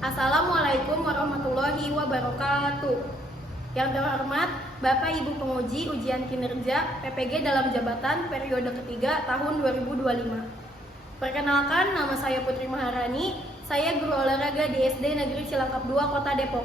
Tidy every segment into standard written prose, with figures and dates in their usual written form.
Assalamualaikum warahmatullahi wabarakatuh. Yang terhormat Bapak Ibu Penguji Ujian Kinerja PPG dalam jabatan periode ketiga tahun 2025. Perkenalkan, nama saya Putri Maharani. Saya guru olahraga di SD Negeri Cilangkap 2 Kota Depok.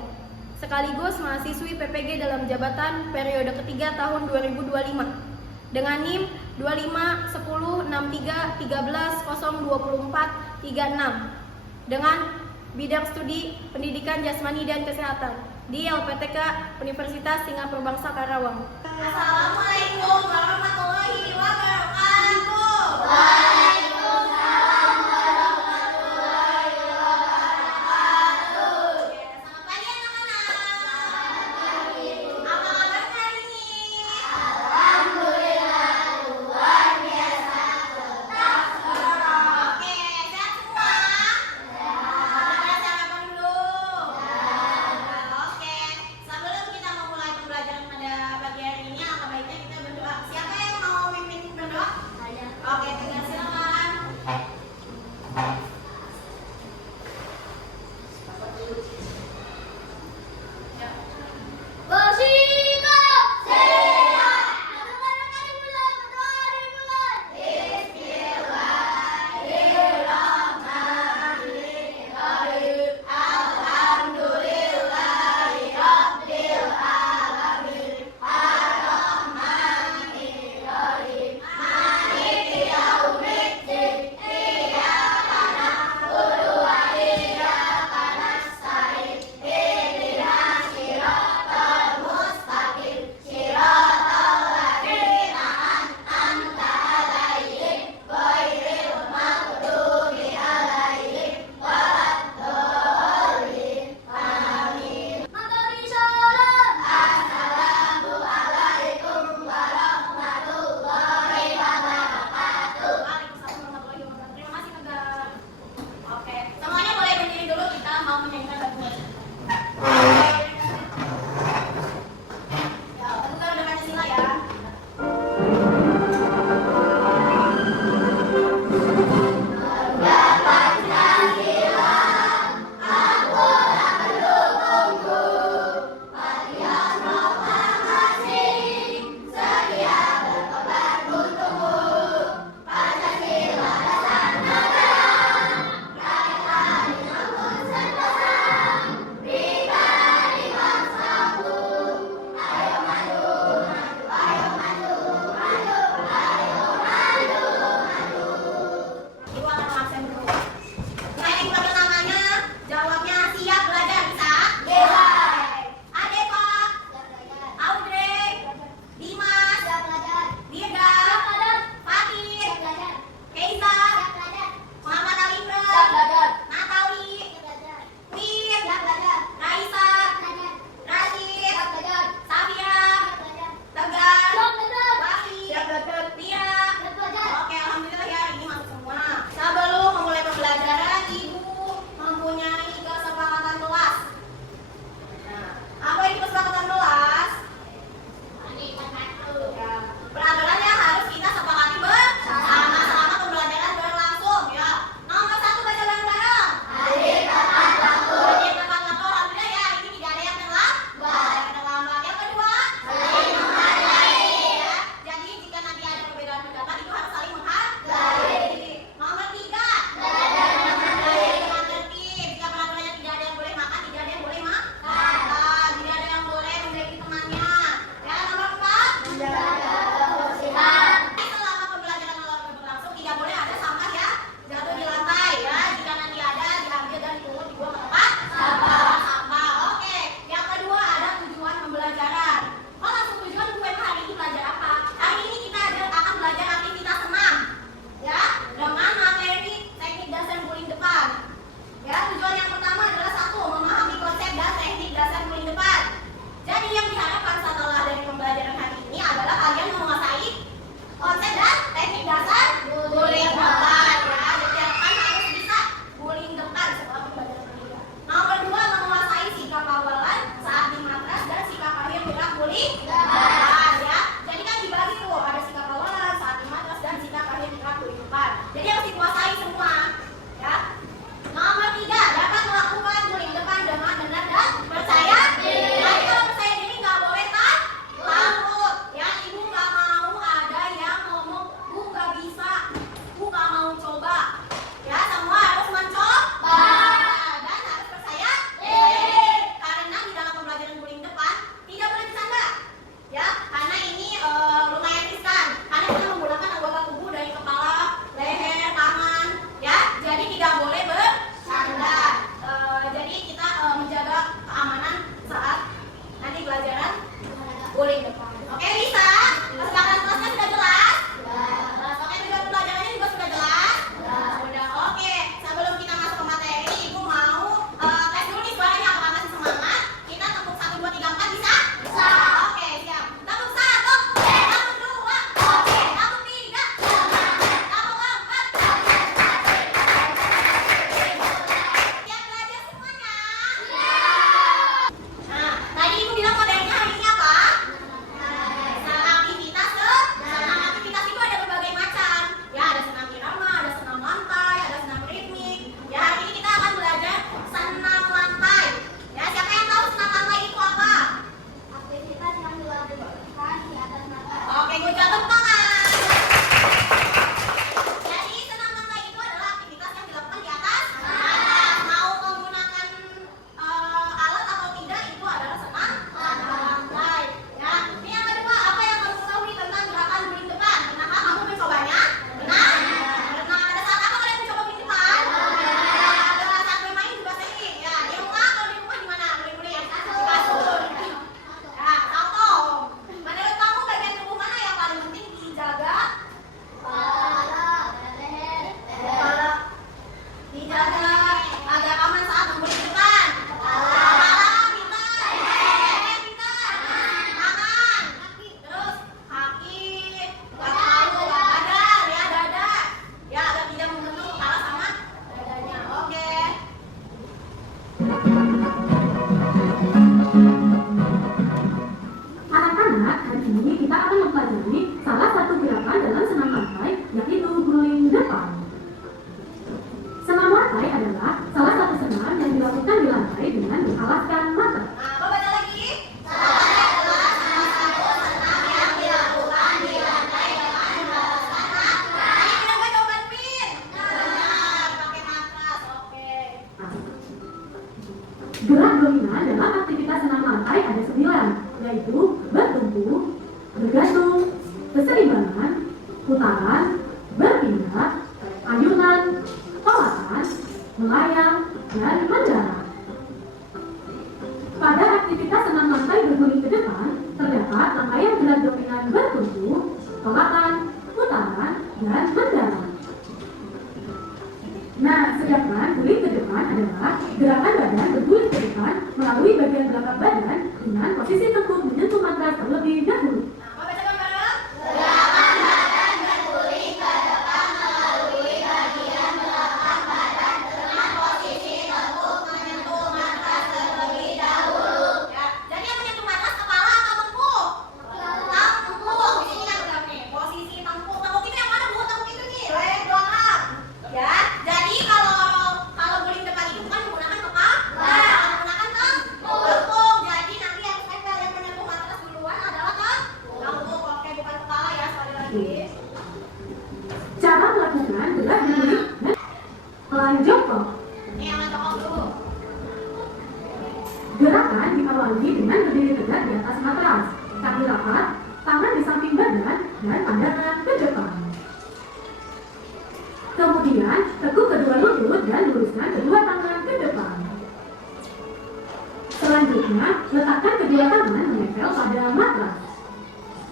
Sekaligus mahasiswi PPG dalam jabatan periode ketiga tahun 2025. Dengan NIM 25 10 63 13 024 36. Dengan bidang studi pendidikan jasmani dan kesehatan di LPTK Universitas Singapura Bangsa Karawang. Assalamualaikum warahmatullahi wabarakatuh. Waalaikumsalam warahmatullahi wabarakatuh. Selamat pagi anak-anak. Selamat pagi, Bu. Apa kabar hari ini? Alhamdulillah luar biasa. Tetap semangat. Oke, sehat semua? Ada sarapan belum? Oke, sebelum kita memulai pembelajaran pada pagi hari ini, alangkah baiknya kita berdoa. Siapa yang mau mimpin berdoa? Oke, dengan silakan. Gerak dominan dalam aktivitas senam lantai ada 9, yaitu bertumpu, bergantung, keseimbangan, putaran, berpindah, ayunan, tolatan, melayang, dan mendarat. Pada aktivitas senam lantai berguling ke depan, terdapat rangkaian gerak dominan bertumpu, tolatan, putaran, dan mendarat. Nah, sedangkan guling ke depan adalah gerakan badan berguling ke depan melalui bagian belakang badan dengan posisi tengkuk menyentuh matras terlebih dahulu. Nah, mau baca bareng-bareng? Gerakan badan berguling ke depan melalui bagian belakang badan dengan posisi tengkuk menyentuh matras terlebih dahulu. Ya, jadi yang menyentuh matras kepala atau tengkuk? Tengkuk. Di sini kan udah nih, posisi tengkuk. Tengkuk itu yang mana, Bu? Tengkuk itu nih, leher belakang. Ya, jadi kalau guling depan itu bukan menggunakan kepala, menggunakan tengkuk. Jadi nanti yang tempel yang menyentuh matras duluan adalah tengkuk. Oke, bukan kepala ya, sekali lagi. Cara melakukan gerak berguling pelan jongkok. Ini yang jongkok dulu. Gerakan diawali dengan berdiri tegak di atas matras, kaki rapat, tangan di samping badan, dan pandangan ke depan. Kemudian, tekuk kedua lutut dan luruskan kedua tangan ke depan. Selanjutnya, letakkan kedua tangan menempel pada matras.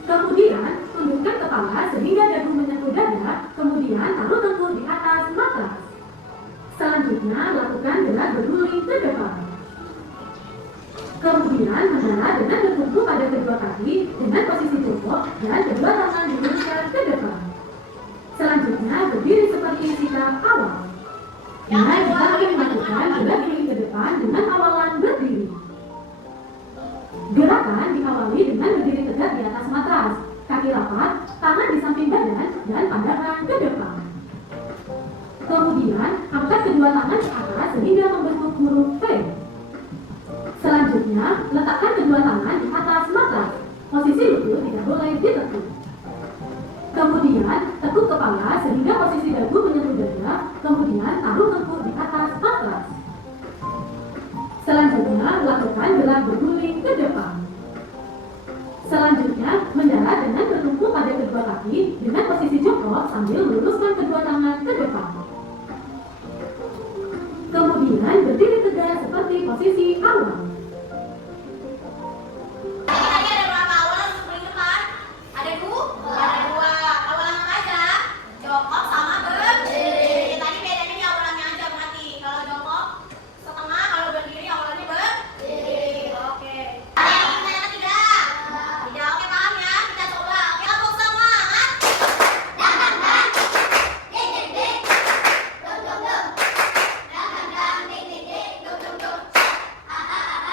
Kemudian, tundukkan kepala sehingga dagu menyentuh dada, kemudian taruh tengkuk di atas matras. Selanjutnya, lakukan gerak berguling ke depan. Kemudian, mendarat dengan bertumpu pada kedua kaki dengan posisi jongkok dan kedua tangan diluruskan ke depan. Selanjutnya, berdiri seperti sikap awal. Nah, kita akan melakukan gerak guling ke depan dengan awalan berdiri. Gerakan diawali dengan berdiri tegak di atas matras, kaki rapat, tangan di samping badan, dan pandangan ke depan. Kemudian, angkat kedua tangan ke atas sehingga membentuk huruf V. Selanjutnya, letakkan kedua tangan di atas matras. Posisi lutut tidak boleh ditekuk. Kemudian, tekuk kepala sehingga posisi dagu menyentuh dada, kemudian taruh tengkuk di atas matras. Selanjutnya, lakukan gerak berguling ke depan. Selanjutnya, mendarat dengan bertumpu pada kedua kaki dengan posisi jongkok sambil meluruskan kedua tangan ke depan. Kemudian, berdiri tegak seperti posisi awal. Tadi ada berapa awalan untuk guling depan? Ada dua? Ada dua. Awalan apa aja? Jongkok sama berdiri. Tadi bedanya di awalannya aja berarti. Kalau jongkok setengah, kalau berdiri awalannya berdiri. Oke. Ada yang ingin tanya ketiga? Tidak, oke paham ya? Kita coba. Oke, langsung sama. Dang dang ding ding ding, dum dum dum. Dang dang ding ding ding, dum dum dum. Ah ah ah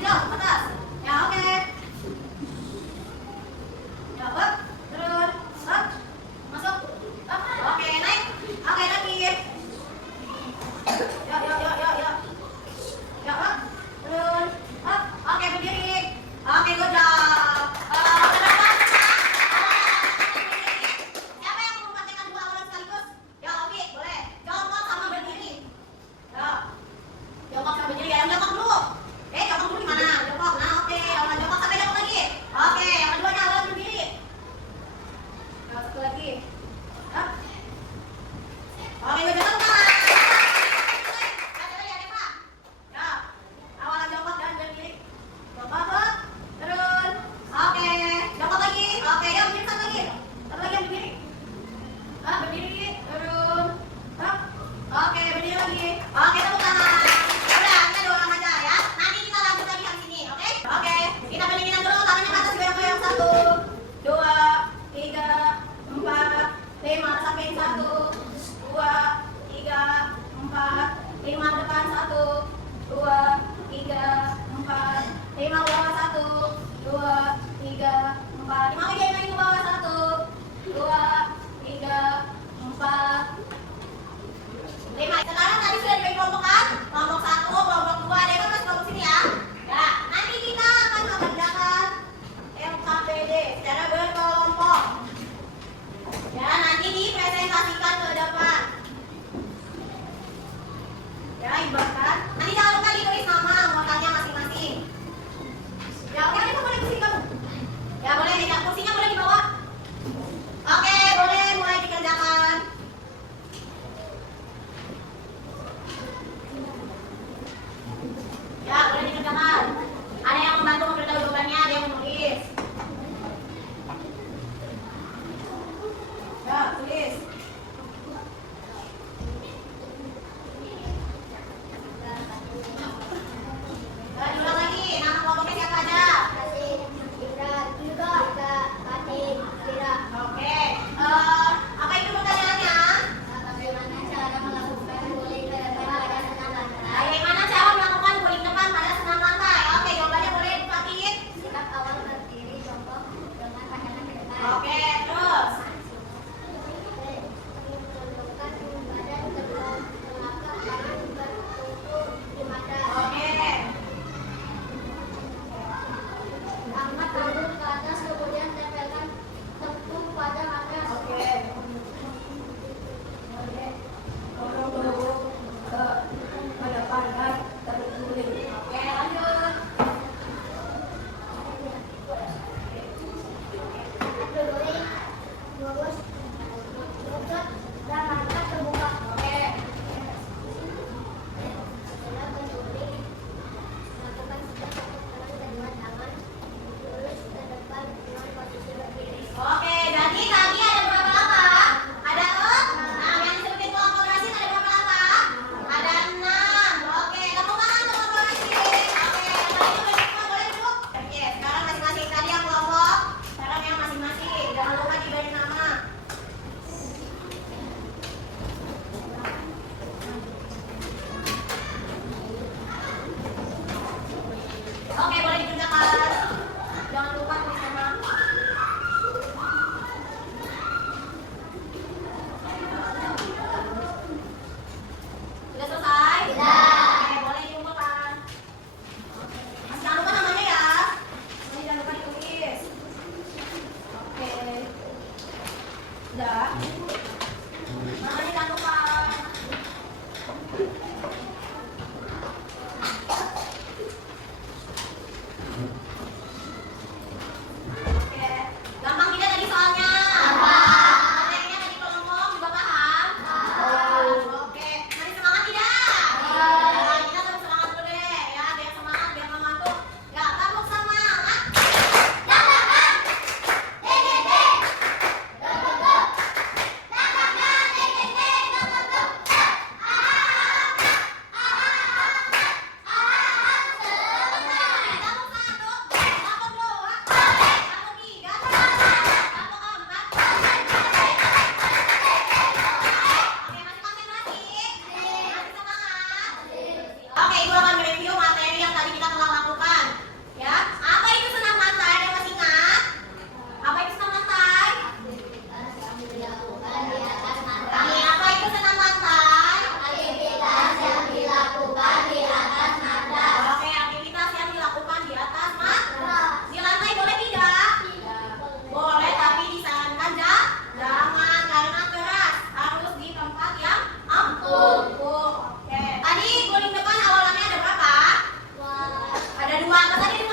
jauh ke atas. Ya, oke. Ya, up, turun, up, masuk, up. Oke, naik. Oke, lagi. Ya, up, turun, up. Oke, berdiri. Oke, good job. Siapa yang mau mempraktekkan dua awalan sekaligus? Ya, Oki, boleh. Jongkok sama berdiri. Ya. Jongkok sama berdiri ya. Jongkok dulu. Jongkok dulu gimana? Jongkok. Nah, oke. Awalan jongkok dua angkat lagi